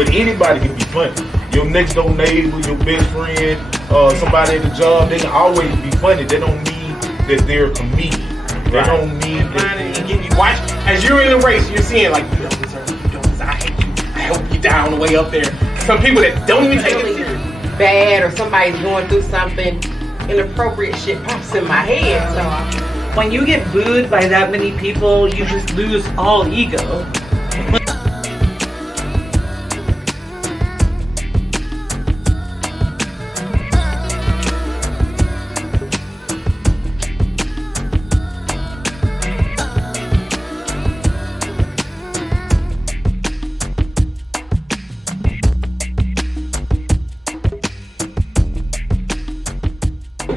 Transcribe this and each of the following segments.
But anybody can be funny. Your next door neighbor, your best friend, somebody at the job, they can always be funny. They don't need that they're a comedian. They don't need that. And give you watch as you're in the race, you're seeing like, you don't deserve it, you don't deserve it, I hate you, I hope you die on the way up there. Some people that don't even take it serious. Bad or somebody's going through something, inappropriate shit pops in my head. So when you get booed by that many people, you just lose all ego.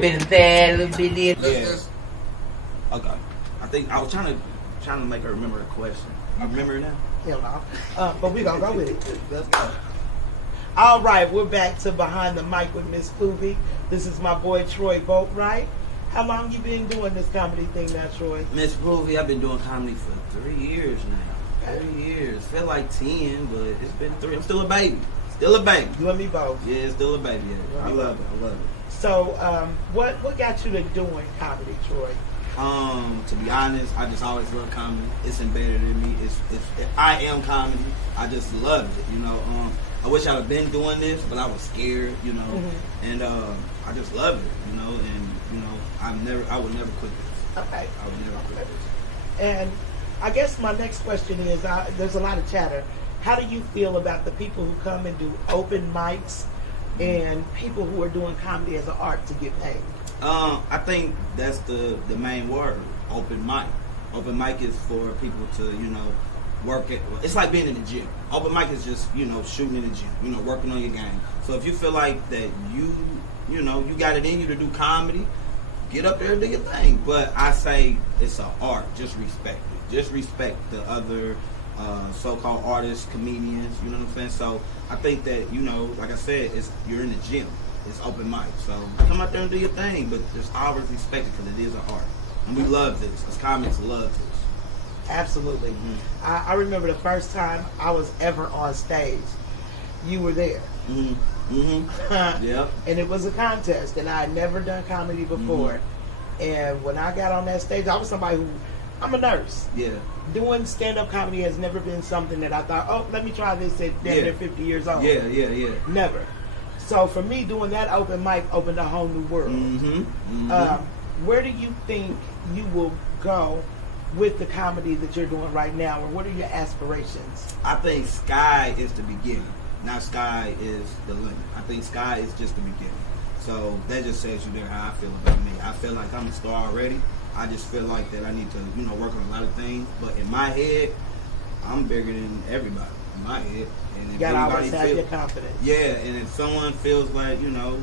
bit of that, a little bit of this. Yeah. Okay. I think I was trying to make her remember a question. You remember it now? Hell no. But we're going to go with it. Let's go. All right, we're back to Behind the Mic with Miss Poobie. This is my boy, Troy Boatwright. How long you been doing this comedy thing now, Troy? Miss Poobie, I've been doing comedy for 3 years now. 3 years. Feel like 10, but it's been 3. I'm still a baby. Still a baby. You and me both. Yeah, still a baby. Yeah. I love it. I love it. So, what got you to doing comedy, Troy? To be honest, I just always love comedy. It's embedded in me. I am comedy. I just love it. You know. I wish I'd have been doing this, but I was scared. You know, Mm-hmm. and I just love it. You know, and you know, I would never quit this. Okay. I would never quit this. And I guess my next question is: there's a lot of chatter. How do you feel about the people who come and do open mics and people who are doing comedy as an art to get paid? I think that's the main word, open mic. Open mic is for people to, you know, work at, it's like being in the gym. Open mic is just, you know, shooting in the gym, you know, working on your game. So if you feel like that you know, you got it in you to do comedy, get up there and do your thing. But I say it's an art, just respect it. Just respect the other so-called artists, comedians, you know what I'm saying? So I think that, you know, like I said, you're in the gym. It's open mic. So come out there and do your thing, but just always respect it because it is an art. And we love this. As comics love this. Absolutely. Mm-hmm. I remember the first time I was ever on stage. You were there. Mm-hmm. Mm-hmm. Yep. And it was a contest, and I had never done comedy before. Mm-hmm. And when I got on that stage, I was somebody who, I'm a nurse. Yeah. Doing stand-up comedy has never been something that I thought, oh, let me try this at damn near 50 years old. Yeah. Never. So for me, doing that open mic opened a whole new world. Mm-hmm. Mm-hmm. Where do you think you will go with the comedy that you're doing right now, or what are your aspirations? I think sky is the beginning, not sky is the limit. I think sky is just the beginning. So that just says you there how I feel about me. I feel like I'm a star already. I just feel like that I need to, you know, work on a lot of things. But in my head, I'm bigger than everybody. In my head. And if you gotta always have your confidence. Yeah, and if someone feels like, you know,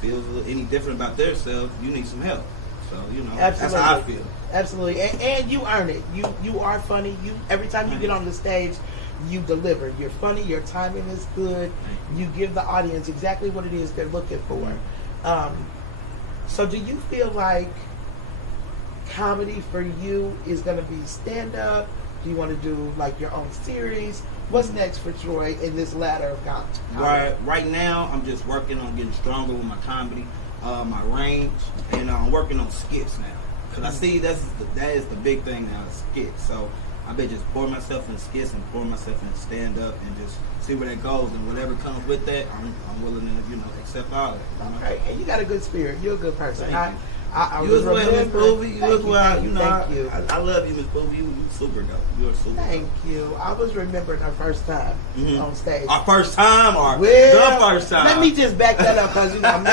feels any different about themselves, you need some help. So, you know, Absolutely. That's how I feel. Absolutely. And you earn it. You are funny. Every time you get on the stage, you deliver. You're funny, your timing is good. You give the audience exactly what it is they're looking for. So do you feel like comedy for you is going to be stand-up? Do you want to do like your own series? What's next for Troy in this ladder of comedy? Right now, I'm just working on getting stronger with my comedy, my range, and I'm working on skits now. Because I see that is the big thing now, skits. So I bet just pour myself in skits and pour myself in stand-up and just see where that goes. And whatever comes with that, I'm willing to, you know, accept all of it. You know? Okay, and you got a good spirit. You're a good person. Thank you. I you as well, Miss Poobie. You as well. You know, thank you. I love you, Miss Poobie. You super dope. You're super Thank dope. you. I was remembering our first time on stage. Our first time or well, the first time? Let me just back that up because, you know, Miss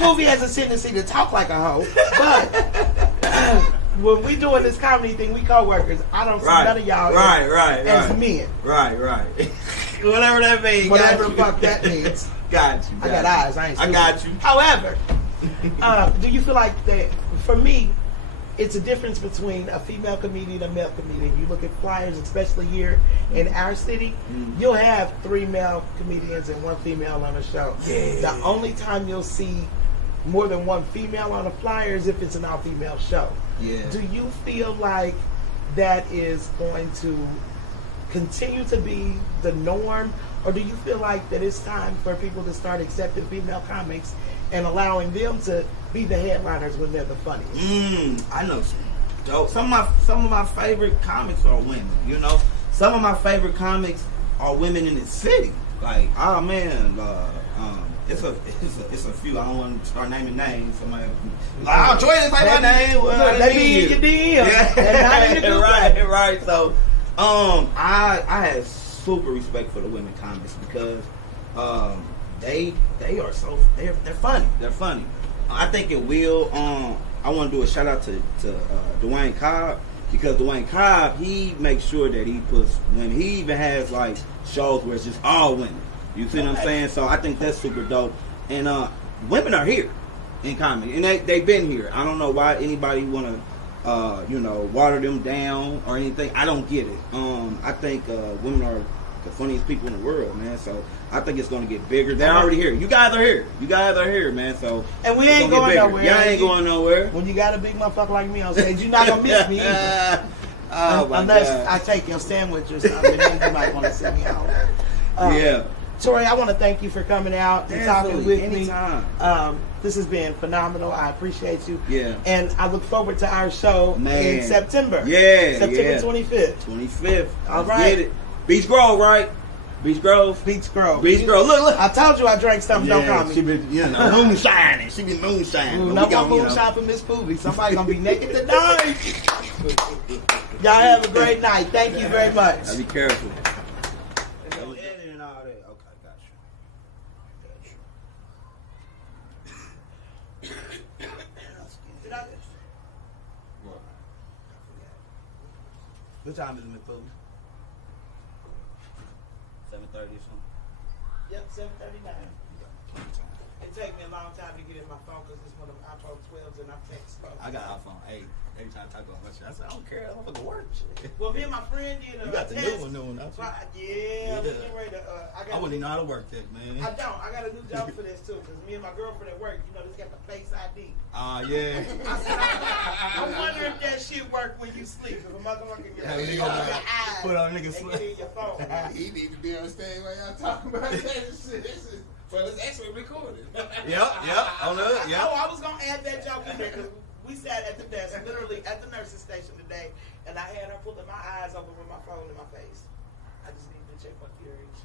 Poobie has a tendency to talk like a hoe. But when we doing this comedy thing, we co-workers. I don't see none of y'all as men. Right. Whatever that means. Whatever the fuck that means. Got you. I got eyes. I ain't stupid. I got you. However, do you feel like that, for me, it's a difference between a female comedian and a male comedian? You look at flyers, especially here in our city, you'll have 3 male comedians and 1 female on a show. Yeah. The only time you'll see more than 1 female on a flyer is if it's an all-female show. Yeah. Do you feel like that is going to continue to be the norm, or do you feel like that it's time for people to start accepting female comics and allowing them to be the headliners when they're the funniest? I know some dope. Some of my favorite comics are women. You know, some of my favorite comics are women in the city. Like, oh man, it's a few. I don't want to start naming names. Somebody, like, Troy didn't say my name. Well, Let me in your DM. Yeah, right. So, I have super respect for the women comics because they're funny. They're funny. I think it will. I want to do a shout out to Dwayne Cobb, because Dwayne Cobb, he makes sure that he puts women. He even has like shows where it's just all women. You see what I'm saying? So I think that's super dope. And women are here in comedy, and they've been here. I don't know why anybody want to water them down or anything. I don't get it. I think women are the funniest people in the world, man. So I think it's going to get bigger. They're already here. You guys are here, man. So and we ain't going nowhere. Y'all ain't going nowhere. When you got a big motherfucker like me on stage, you're not gonna miss me either. Unless I take your sandwich or something, then you might want to sit me out. Yeah. Troy, I want to thank you for coming out and talking with Anytime. me. This has been phenomenal. I appreciate you. Yeah. And I look forward to our show in September. Yeah. September 25th. 25th. All Let's right. get it. Beach Grove, right? Beach Grove. Beach Grove. Beach Grove. Look. I told you I drank something. Don't call me. She been, moonshining. She been moonshining. No more moonshine for Miss Poobie. Somebody gonna be naked tonight. Y'all have a great night. Thank you very much. Be careful. What time is it, Miss Poobie? 7:30 or something? Yep, 7:39. It takes me a long time to get in my phone because it's one of my iPhone 12s and I'm text phone. I got iPhone 8. Every time I talk about my shit, I said, I don't care. I'm gonna work. Shit. Well, me and my friend did a You got the test. new one, don't you? Yeah, I'm getting ready to, I wouldn't even know how to work that, man. I don't. I got a new job for this too because me and my girlfriend at work, this got the Face ID. Yeah. I wonder if that shit work when you sleep. If a motherfucker can Have a open nigga your eyes put on nigga and sleep. get in your phone. He need to be on stage while y'all talking about that shit. Well, it's actually recorded. Yep. On the Oh, I was gonna add that joke in there because we sat at the desk, literally at the nurse's station today, and I had her pulling my eyes open with my phone in my face. I just needed to check my earrings.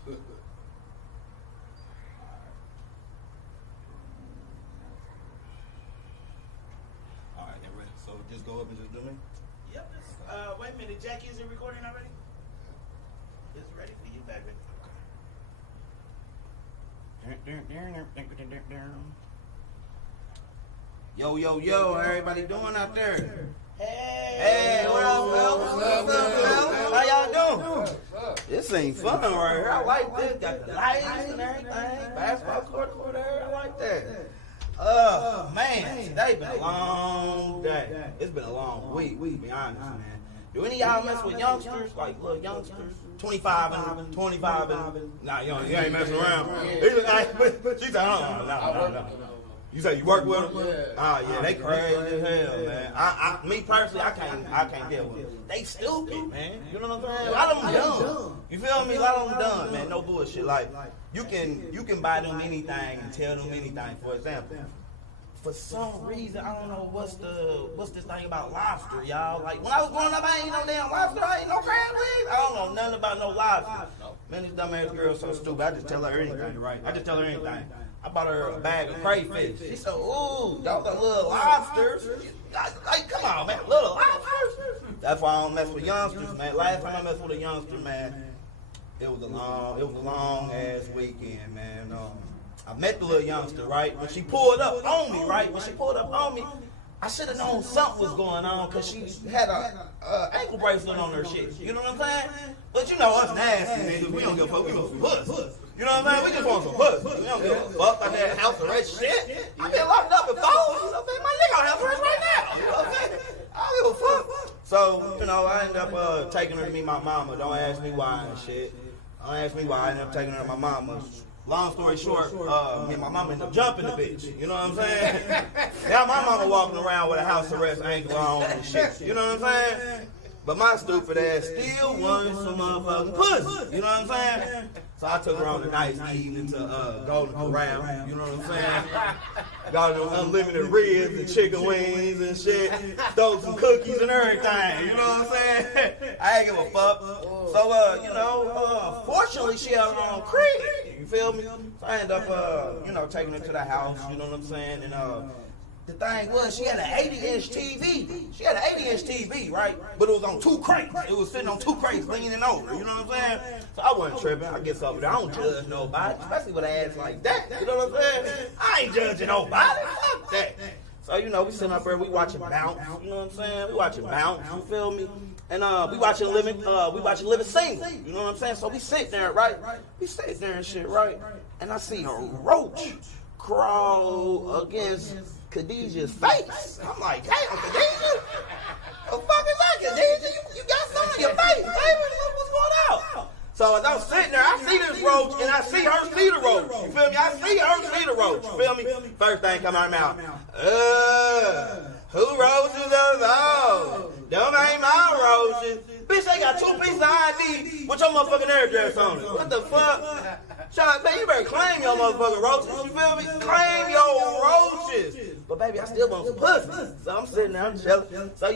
All right, ready. So just go up and just do me. Yep. Wait a minute, Jackie, is it recording already? It's ready for you, baby. Yo, everybody doing out there? Hey, what up, fellas? How y'all doing? This ain't fun right here. I like this. Got the lights and everything. Basketball court over there. I like that. Man, today's been a long day. It's been a long week, to be honest, man. Do any of y'all mess with youngsters, like little youngsters? 25 and nah, you ain't messing around. She said, no. You say you work with them? Yeah, they crazy as hell, man. Me personally, I can't deal with them. They stupid, man. You know what I'm saying? A lot of them dumb. You feel me? A lot of them dumb, man. No bullshit. Like you can buy them anything and tell them anything. For example, for some reason, I don't know what's this thing about lobster, y'all. Like when I was growing up, I ain't no damn lobster. I ain't no crab legs. I don't know nothing about no lobster. Man, this dumbass girl so stupid. I just tell her anything, right? I bought her a bag of crayfish. She said, "Ooh, those are little lobsters." Like, come on, man, little lobsters. That's why I don't mess with youngsters, man. Last time I messed with a youngster, man, it was a long ass weekend, man. I met the little youngster, right? When she pulled up on me, I should have known something was going on because she had a ankle bracelet on her shit. You know what I'm saying? But you know us nasty niggas, we don't give a fuck. We want some puss. You know what I'm saying? We just want some puss. We don't give a fuck about that house arrest shit. I been locked up before. You know what I'm saying? My nigga on house arrest right now. You know what I'm saying? I don't give a fuck. So, I ended up taking her to meet my mama. Don't ask me why and shit. Don't ask me why I ended up taking her to my mama. Long story short, me and my mama ended up jumping the bitch. You know what I'm saying? Now my mama walking around with a house arrest ankle on and shit. You know what I'm saying? But my stupid ass still wanted some motherfucking pussy. You know what I'm saying? So I took her on a nice evening to Golden Corral. You know what I'm saying? Got them unlimited ribs and chicken wings and shit. Stole some cookies and everything. You know what I'm saying? I ain't give a fuck. So, fortunately, she had her own crib. You feel me? So I ended up, taking her to the house. You know what I'm saying? And, the thing was, she had an 80-inch TV. She had an 80-inch TV, right? But it was on 2 crates. It was sitting on 2 crates, leaning over. You know what I'm saying? So I wasn't tripping. I guess over there, I don't judge nobody, especially with an ass like that. You know what I'm saying? I ain't judging nobody. Fuck that. So, we sitting up there, we watching Bounce. You know what I'm saying? We watching Bounce. You feel me? And we watching Living Single. You know what I'm saying? So we sit there, right? We sit there and shit, right? And I see a roach crawl against Khadijah's face. I'm like, damn, Khadijah? The fuck is that, Khadijah? You got something in your face, baby. What's going on? So as I'm sitting there, I see this roach, and I see her see the roach. You feel me? I see her see the roach. You feel me? First thing come out of her mouth. Who roaches are those? Them ain't my roaches. Bitch, they got 2 pieces of ID with your motherfucking address on it. What the fuck? Shut up, man, you better claim your motherfucking roaches. You feel me? Claim your roaches. But baby, I still want some pussy. So I'm sitting there, I'm jealous. So,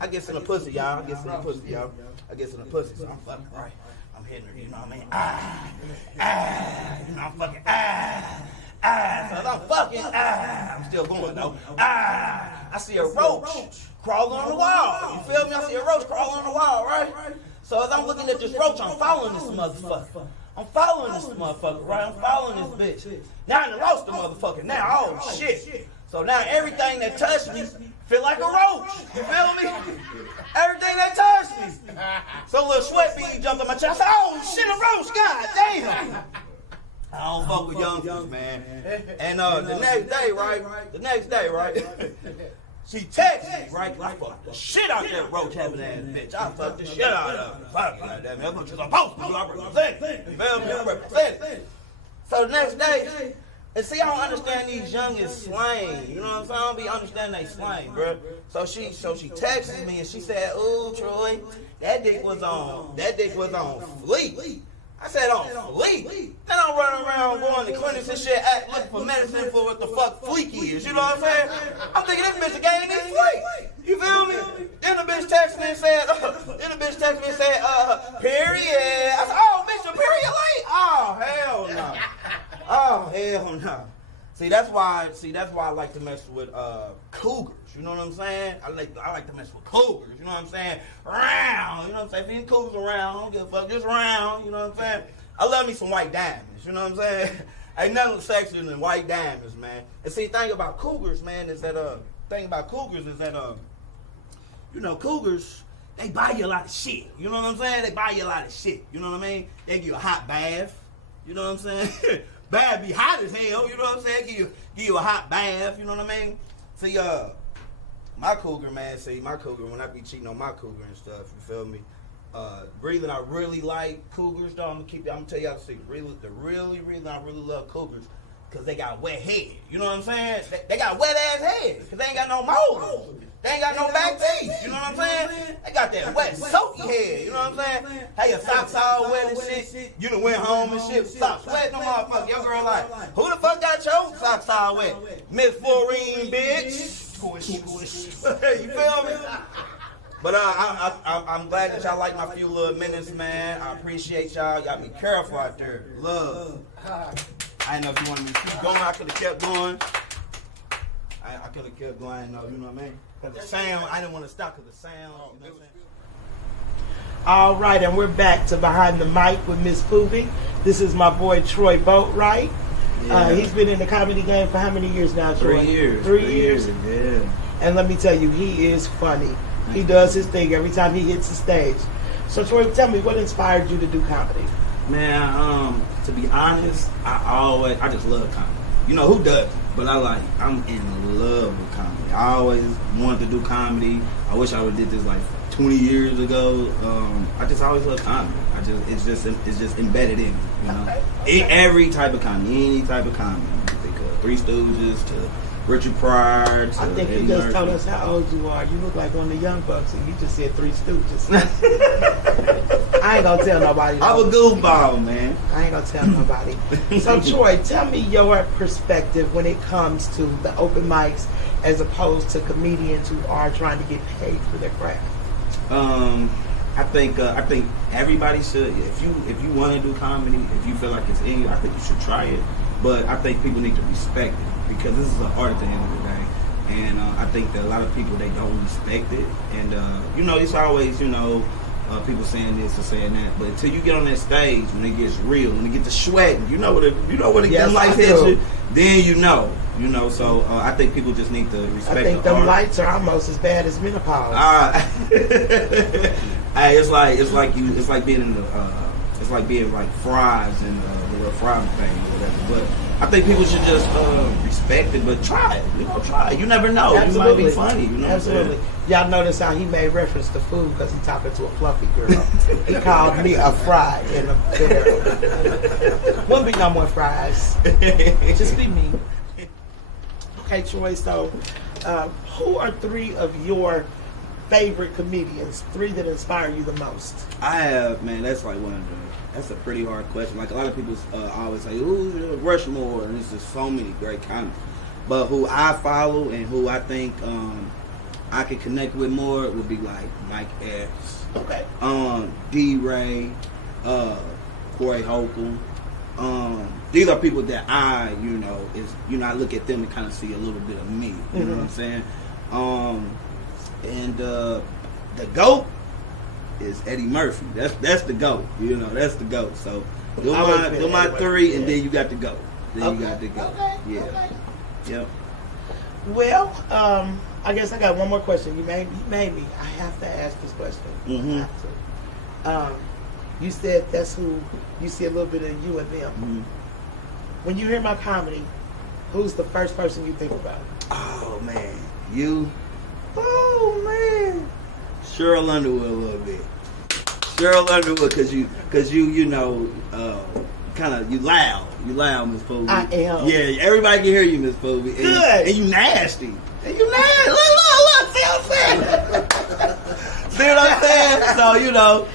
I get some pussy, y'all. I get some pussy. So I'm fucking right. I'm hitting her, you know what I mean? I'm fucking, so I'm fucking, I'm still going though. I see a roach crawling on the wall. You feel me? I see a roach crawling on the wall, right? So as I'm looking at this roach, I'm following this motherfucker. I'm following this motherfucker, right? I'm following this bitch. Now I done lost the motherfucker. Now, oh shit. So now everything that touched me feel like a roach. You feel me? Everything that touched me. So a little sweat bead jumped on my chest. I said, oh shit, a roach, god damn. I don't fuck with youngsters, man. And the next day, right? She texted me, right? I fucked the shit out that roach having ass bitch. I fucked the shit out of her. Fuck that, man. That's what you're supposed to do. I represent it. You feel me? I represent it. So the next day, and see, I don't understand these youngest slang. You know what I'm saying? I don't be understanding they slang, bro. So she texted me and she said, "Ooh, Troy, that dick was on fleek." I said, on fleek? Then I'm running around going to clinics and shit, looking for medicine for what the fuck fleek is. You know what I'm saying? I'm thinking this bitch again is fleek. You feel me? Then the bitch texted me and said, period. I said, oh, bitch, the period late? Oh, hell no. Oh, hell no. See, that's why I like to mess with cougars. You know what I'm saying? I like to mess with cougars. You know what I'm saying? Round. You know what I'm saying? If any cougars around, I don't give a fuck. Just round. You know what I'm saying? I love me some white diamonds. You know what I'm saying? Ain't nothing sexier than white diamonds, man. And see, thing about cougars, man, is that cougars, they buy you a lot of shit. You know what I'm saying? They buy you a lot of shit. You know what I mean? They give you a hot bath. You know what I'm saying? Bath be hot as hell. You know what I'm saying? Give you a hot bath. You know what I mean? See, my cougar, man. See, my cougar, when I be cheating on my cougar and stuff, you feel me? Reason I really like cougars, though, I'm gonna tell y'all the secret. The reason I really love cougars, because they got wet head. You know what I'm saying? They got wet ass head, because they ain't got no mold. They ain't got no back teeth. You know what I'm saying? They got that wet, soaky head. You know what I'm saying? Hey, your socks all wet and shit. You done went home and shit. Socks wet, no motherfucker. Your girl like, who the fuck got your socks all wet? Miss Florine, bitch. You feel me? But I'm glad that y'all like my few little minutes, man. I appreciate y'all. Y'all be careful out there. Love. I didn't know if you wanted me to keep going. I could have kept going. I could have kept going. No, you know what I mean? Because the sound, I didn't want to stop because the sound. You know what I'm saying? All right, and we're back to Behind the Mic with Miss Poobie. This is my boy Troy Boatwright. Yeah. He's been in the comedy game for how many years now, Troy? 3 years. 3 years? Yeah. And let me tell you, he is funny. He does his thing every time he hits the stage. So Troy, tell me, what inspired you to do comedy? Man, to be honest, I just love comedy. You know, who doesn't? But I'm in love with comedy. I always wanted to do comedy. I wish I would have did this like 20 years ago. I just always love comedy. It's just embedded in me, you know. Every type of comedy, any type of comedy. Think of Three Stooges to Richard Pryor. To I think Eddie you just Murphy. told us how old you are. You look like one of the young bucks, and you just said Three Stooges. I ain't gonna tell nobody. I'm a goofball, man. I ain't gonna tell nobody. So, Troy, tell me your perspective when it comes to the open mics as opposed to comedians who are trying to get paid for their craft. I think everybody should. If you want to do comedy, if you feel like it's in you, I think you should try it. But I think people need to respect it because this is an art at the end of the day. And I think that a lot of people, they don't respect it. And it's always people saying this or saying that. But until you get on that stage, when it gets real, when it gets to sweating, you know what it Yes, lights I hit do. you, then you know. So I think people just need to respect I think the them art. lights are almost as bad as menopause. Hey, it's like being in it's like being like fries in the little fry thing or whatever. But I think people should just respect it, but try it. Try it. You never know. Absolutely. It might be funny. You know Absolutely. Y'all notice how he made reference to food because he talking to a fluffy girl. He called me a fry in a barrel. Wouldn't be no more fries. Just be me. Okay, Troy, so who are three of your favorite comedians? Three that inspire you the most? I have, man, that's like that's a pretty hard question. Like a lot of people always say, ooh, Rushmore, and there's just so many great comics. But who I follow and who I think I can connect with more would be like Mike Epps, Okay. D-Ray, Corey Holcomb. These are people that I look at them and kind of see a little bit of me. You know what I'm saying? And the GOAT is Eddie Murphy. That's the GOAT. That's the GOAT. So do my three, and then you got the GOAT. Then you got the GOAT. Okay. Yeah. Okay. Yep. Well, I guess I got one more question. You made me. I have to ask this question. Mhm. I have to. You said that's who you see a little bit of you and them. Mhm. When you hear my comedy, who's the first person you think about? Oh man, you. Oh man, Cheryl Underwood a little bit. Cheryl Underwood, cause you you loud. You loud, Miss Phoebe. I am. Yeah, everybody can hear you, Miss Phoebe. And, Good. and you nasty. And you nasty. Look, see what I'm saying? See what I'm saying? So,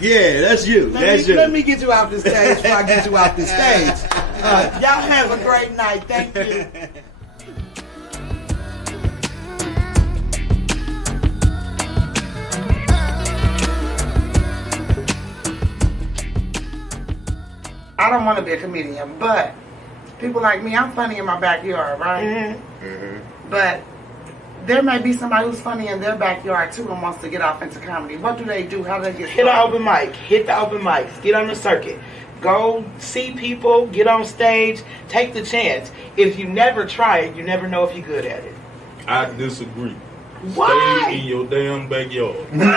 yeah, that's you. Let me get you off the stage before I get you off the stage. Y'all have a great night. Thank you. I don't want to be a comedian, but people like me, I'm funny in my backyard, right? But there may be somebody who's funny in their backyard too and wants to get off into comedy. What do they do? How do they get Hit started? an open mic. Hit the open mics. Get on the circuit. Go see people. Get on stage. Take the chance. If you never try it, you never know if you're good at it. I disagree. Why? Stay in your damn backyard. Now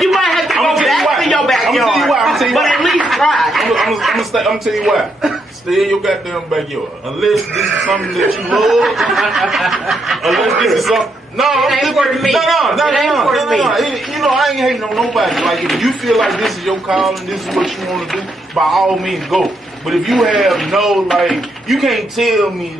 you might have to go back to your backyard, but at least try. I'm gonna tell you why. Stay in your goddamn backyard. Unless this is something that you love. Unless this is something. No, It ain't for me. No. I ain't hating on nobody. Like if you feel like this is your calling, this is what you want to do, by all means go. But if you have you can't tell me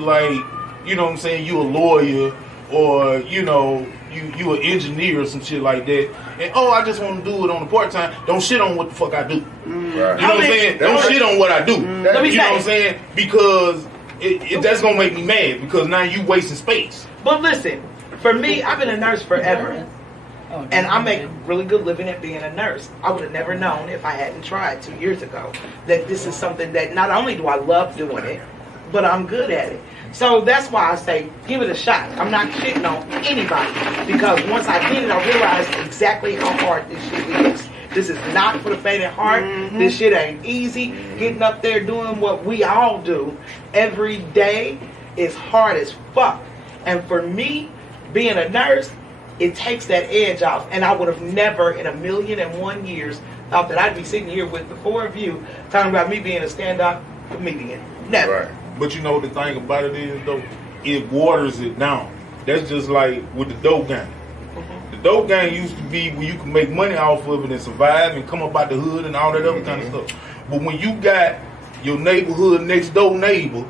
you know what I'm saying, you a lawyer or you an engineer or some shit like that, and I just want to do it on the part time. Don't shit on what the fuck I do. Right. You know what I'm saying? Don't shit on what I do. Let me You know say- what I'm saying? Because that's gonna make me mad because now you wasting space. But listen, for me, I've been a nurse forever. And I make really good living at being a nurse. I would have never known if I hadn't tried 2 years ago that this is something that not only do I love doing it, but I'm good at it. So that's why I say, give it a shot. I'm not shitting on anybody because once I did it, I realized exactly how hard this shit is. This is not for the faint of heart. This shit ain't easy. Getting up there doing what we all do every day is hard as fuck. And for me, being a nurse, it takes that edge off. And I would have never in 1,000,001 years thought that I'd be sitting here with the four of you talking about me being a stand-up comedian. Never. Right. But you know the thing about it is though, it waters it down. That's just like with the dope game. The dope game used to be where you can make money off of it and survive and come up out the hood and all that other kind of stuff. But when you got your neighborhood next door neighbor,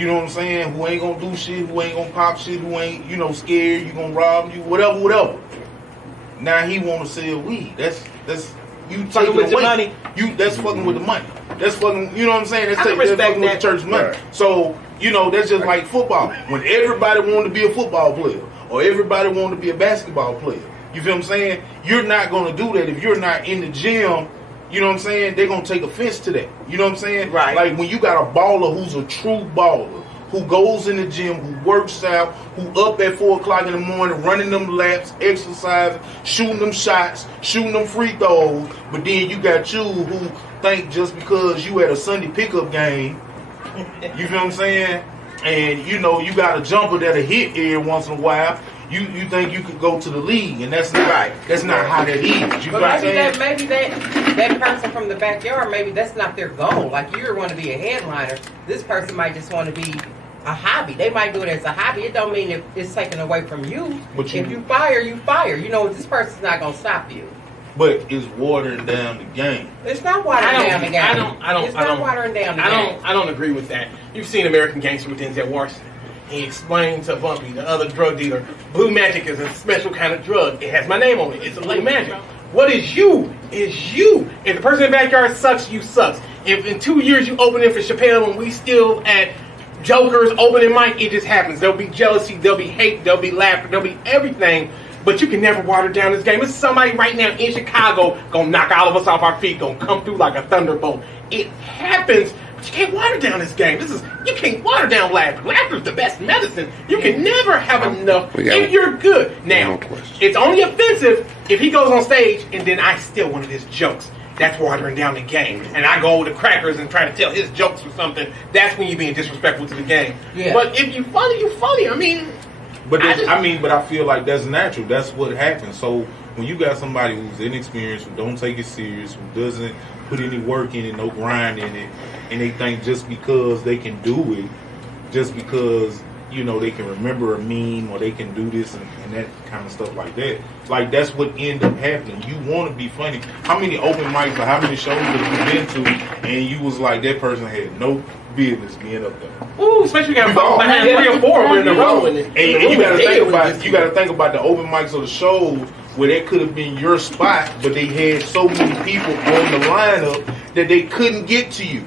you know what I'm saying, who ain't gonna do shit, who ain't gonna pop shit, who ain't, you know, scared, you gonna rob you, whatever. Now he wanna sell weed. That's you taking with away. the money. That's fucking with the money. That's fucking, you know what I'm saying? That's I taking respect fucking with that. the church money. Right. So, you know, that's just like football. When everybody wanted to be a football player or everybody wanted to be a basketball player, you feel what I'm saying? You're not gonna do that if you're not in the gym. You know what I'm saying? They're gonna take offense to that. You know what I'm saying? Right. Like when you got a baller who's a true baller, who goes in the gym, who works out, who up at 4 o'clock in the morning, running them laps, exercising, shooting them shots, shooting them free throws, but then you got you who think just because you at a Sunday pickup game, you feel what I'm saying? And you know, you got a jumper that'll hit every once in a while, you think you could go to the league, and that's not right. That's not how that is. You know what I'm saying? Maybe that person from the backyard, maybe that's not their goal. Like you want to be a headliner. This person might just want to be a hobby. They might do it as a hobby. It don't mean it's taken away from you. But if you fire, you fire. You know, this person's not gonna stop you. But it's watering down the game. It's not watering down the game. It's not watering down the game. I don't agree with that. You've seen American Gangster with Denzel Washington. He explained to Bumpy, the other drug dealer, blue magic is a special kind of drug. It has my name on it. It's a blue magic. What is you? Is you. If the person in the backyard sucks, you sucks. If in 2 years you open it for Chappelle and we still at Joker's opening mic, it just happens. There'll be jealousy, there'll be hate, there'll be laughter, there'll be everything. But you can never water down this game. It's somebody right now in Chicago gonna knock all of us off our feet, gonna come through like a thunderbolt. It happens, but you can't water down this game. You can't water down laughter. Laughter is the best medicine. You can never have enough if you're good. Now, it's only offensive if he goes on stage and then I steal one of his jokes. That's watering down the game. And I go with the crackers and try to tell his jokes or something. That's when you're being disrespectful to the game. Yeah. But if you funny, you funny. I mean... But I feel like that's natural. That's what happens. So when you got somebody who's inexperienced, who don't take it serious, who doesn't put any work in it, no grind in it, and they think just because they can do it, just because, you know, they can remember a meme or they can do this and that kind of stuff like that. Like, that's what end up happening. You want to be funny. How many open mics or how many shows have you been to and you was like, that person had no business being up there? Ooh, especially you got behind 3 or 4 in a row. And you got to think about the open mics or the shows where that could have been your spot, but they had so many people on the lineup that they couldn't get to you,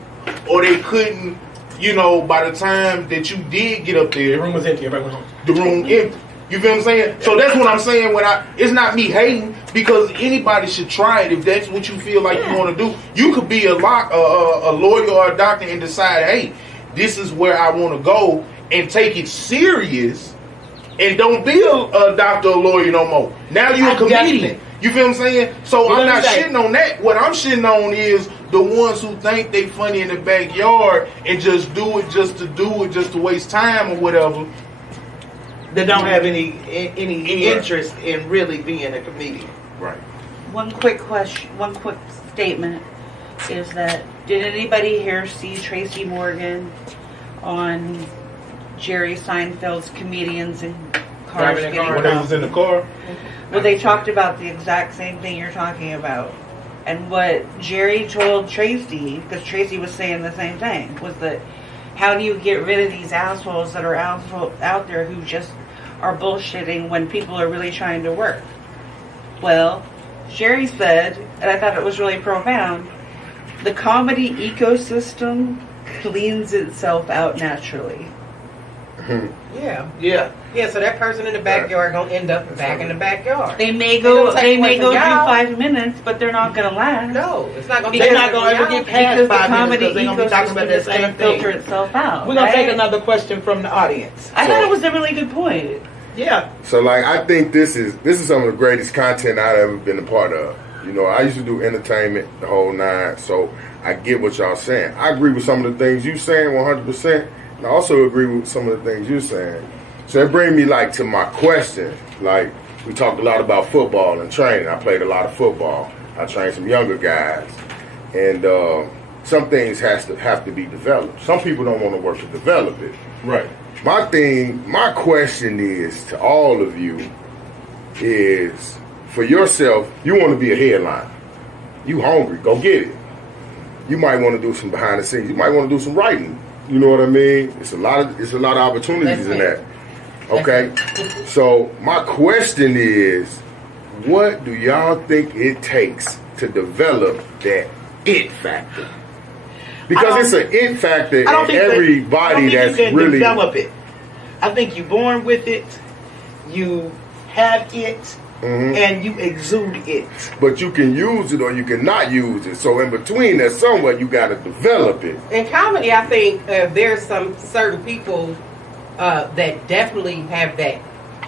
or they couldn't. You know, by the time that you did get up there, the room was empty. Everybody went home. The room empty. You feel what I'm saying? So that's what I'm saying. It's not me hating, because anybody should try it if that's what you feel like you want to do. You could be a lawyer or a doctor and decide, hey, this is where I want to go, and take it serious, and don't be a doctor or lawyer no more. Now you're a comedian. You feel what I'm saying? So I'm not shitting on that. What I'm shitting on is the ones who think they funny in the backyard and just do it just to waste time or whatever. That don't have any interest in really being a comedian. Right. One quick statement is that, did anybody here see Tracy Morgan on Jerry Seinfeld's Comedians in Cars Getting When they was in the car? Well, they talked about the exact same thing you're talking about. And what Jerry told Tracy, because Tracy was saying the same thing, was that how do you get rid of these assholes that are out there who just are bullshitting when people are really trying to work? Well, Jerry said, and I thought it was really profound, the comedy ecosystem cleans itself out naturally. Yeah, so that person in the backyard gonna end up back in the backyard. They may go do 5 minutes, but they're not gonna last. No, it's not gonna. They're not gonna ever get past 5 minutes because they're gonna be talking about that same thing. Filter itself out. We're gonna take another question from the audience. I thought it was a really good point. Yeah. So like, I think this is some of the greatest content I've ever been a part of. You know, I used to do entertainment the whole nine, so I get what y'all saying. I agree with some of the things you saying 100%, and I also agree with some of the things you're saying. So it brings me like to my question. Like, we talked a lot about football and training. I played a lot of football. I trained some younger guys, and some things have to be developed. Some people don't want to work to develop it. Right. My question is to all of you is, for yourself, you want to be a headliner. You hungry, go get it. You might want to do some behind the scenes. You might want to do some writing. You know what I mean? It's a lot of opportunities in that. Okay, so my question is, what do y'all think it takes to develop that it factor? Because it's an it factor in everybody that's you can really develop it. I think you're born with it. You have it. And you exude it. But you can use it or you cannot use it. So in between, there's somewhere you got to develop it. In comedy, I think there's some certain people that definitely have that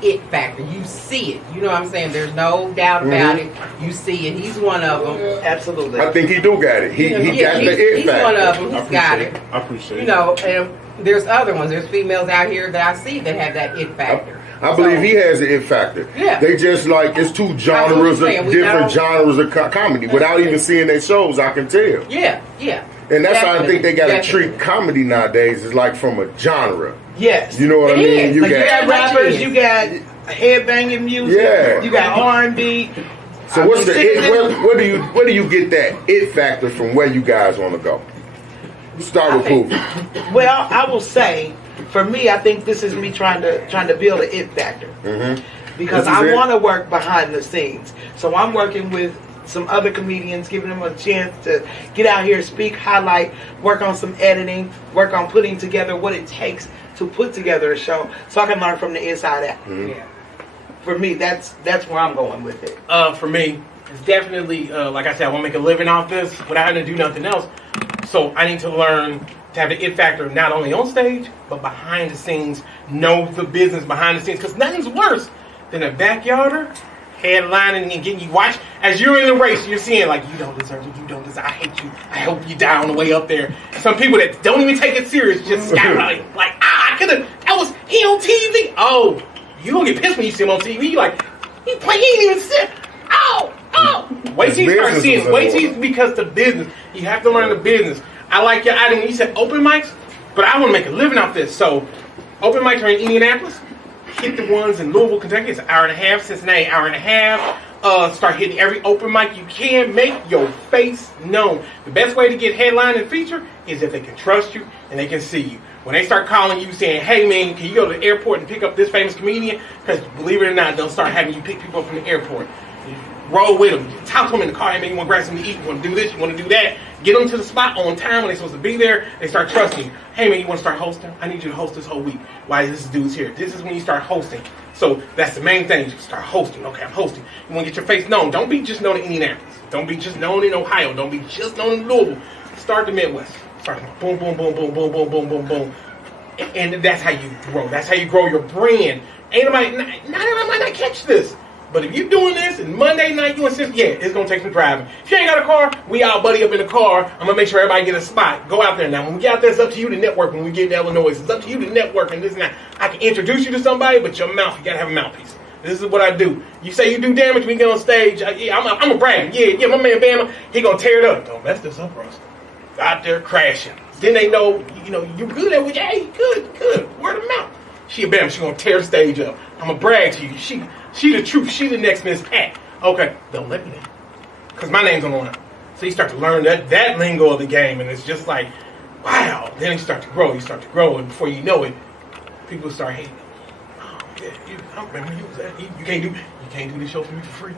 it factor. You see it. You know what I'm saying? There's no doubt about it. You see it. He's one of them. Absolutely. I think he do got it. He got the it factor. He's one of them. He's got it. I appreciate it. You know, and there's other ones. There's females out here that I see that have that it factor. I believe he has the it factor. Yeah. They just like, it's two genres of different genres of comedy. Without even seeing their shows, I can tell. Yeah. And that's how I think they got to treat comedy nowadays, is like from a genre. Yes. You know what I mean? You got rappers, you got headbanging music, you got R&B. So what's the it? Where do you get that it factor from? Where you guys want to go? Start with Poofy. Well, I will say, for me, I think this is me trying to build an it factor because I want to work behind the scenes. So I'm working with some other comedians, giving them a chance to get out here, speak, highlight, work on some editing, work on putting together what it takes to put together a show, so I can learn from the inside out. Yeah. For me, that's where I'm going with it. For me, it's definitely like I said, I want to make a living off this without having to do nothing else. So I need to learn to have the it factor not only on stage but behind the scenes. Know the business behind the scenes, because nothing's worse than a backyarder headlining and getting you watched as you're in the race. You're seeing like, you don't deserve it, you don't deserve. I hate you. I hope you die on the way up there. Some people that don't even take it serious just scout like I could have. That was he on TV. Oh, you gonna get pissed when you see him on TV. You like he ain't even sit. Oh. Wait till you start seeing. Wait till because the business. You have to learn the business. I like your item. You said open mics, but I want to make a living off this. So open mics are in Indianapolis. Hit the ones in Louisville, Kentucky. It's an hour and a half. Cincinnati, hour and a half. Start hitting every open mic you can. Make your face known. The best way to get headline and feature is if they can trust you and they can see you. When they start calling you saying, hey man, can you go to the airport and pick up this famous comedian? Because believe it or not, they'll start having you pick people up from the airport. Roll with them. Talk to them in the car. Hey man, you want to grab something to eat? You want to do this? You want to do that? Get them to the spot on time when they're supposed to be there. They start trusting you. Hey man, you want to start hosting? I need you to host this whole week. Why this dude's here? This is when you start hosting. So that's the main thing. You start hosting. Okay, I'm hosting. You want to get your face known. Don't be just known in Indianapolis. Don't be just known in Ohio. Don't be just known in Louisville. Start the Midwest. Start boom, boom, boom, boom, boom, boom, boom, boom, boom. And that's how you grow. That's how you grow your brand. Ain't nobody, not everybody might not catch this. But if you're doing this and Monday night you insist, yeah, it's going to take some driving. If you ain't got a car, we all buddy up in the car. I'm going to make sure everybody get a spot. Go out there. Now, when we get out there, it's up to you to network. When we get to Illinois, it's up to you to network and this and that. I can introduce you to somebody, but your mouth, you got to have a mouthpiece. This is what I do. You say you do damage, we get on stage. I'm a brag. Yeah, my man Bama, he going to tear it up. Don't mess this up, Rusty. Out there crashing. Then they know, you good at it. Hey, good. Word of mouth. She a Bama, she going to tear the stage up. I'm going to brag to you. She the truth. She the next Miss Pat. Okay, don't let me down. Because my name's on the line. So you start to learn that lingo of the game, and it's just like, wow. Then you start to grow. And before you know it, people start hating. Oh, yeah, I remember you was that. You can't do this show for me for free.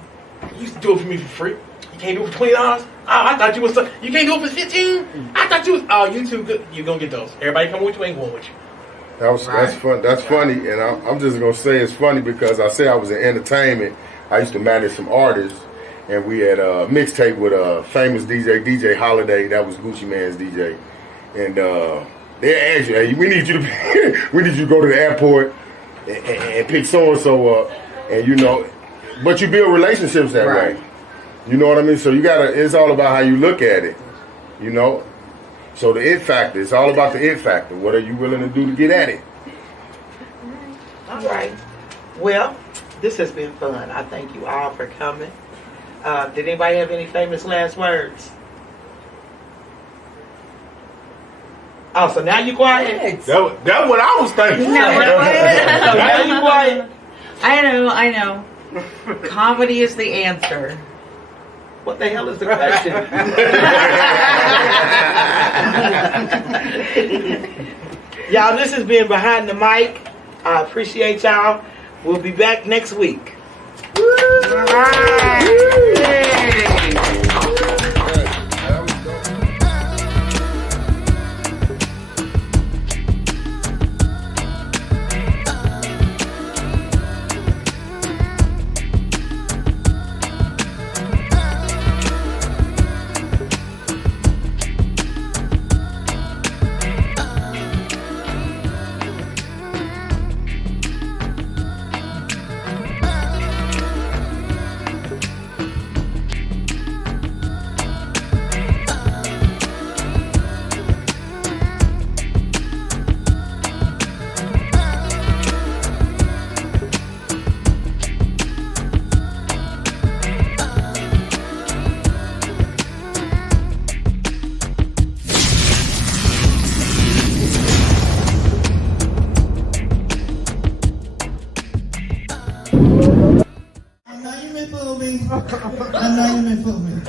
You used to do it for me for free. You can't do it for $20. Oh, I thought you was. You can't do it for $15. I thought you was. Oh, you too good. You gonna get those. Everybody come with you, ain't going with you. That's fun. That's funny, and I'm just gonna say it's funny because I said I was in entertainment. I used to manage some artists, and we had a mixtape with a famous DJ Holiday. That was Gucci Man's DJ, and they asked you, "Hey, we need you to go to the airport and pick so and so up," and but you build relationships that way. You know what I mean? So you gotta. It's all about how you look at it. So the it factor, it's all about the it factor. What are you willing to do to get at it? All right. Well, this has been fun. I thank you all for coming. Did anybody have any famous last words? Oh, so now you quiet? That's what I was thinking. No, So now you quiet? I know. Comedy is the answer. What the hell is the question? Y'all, this has been Behind the Mic. I appreciate y'all. We'll be back next week. All right. I know you may fool me.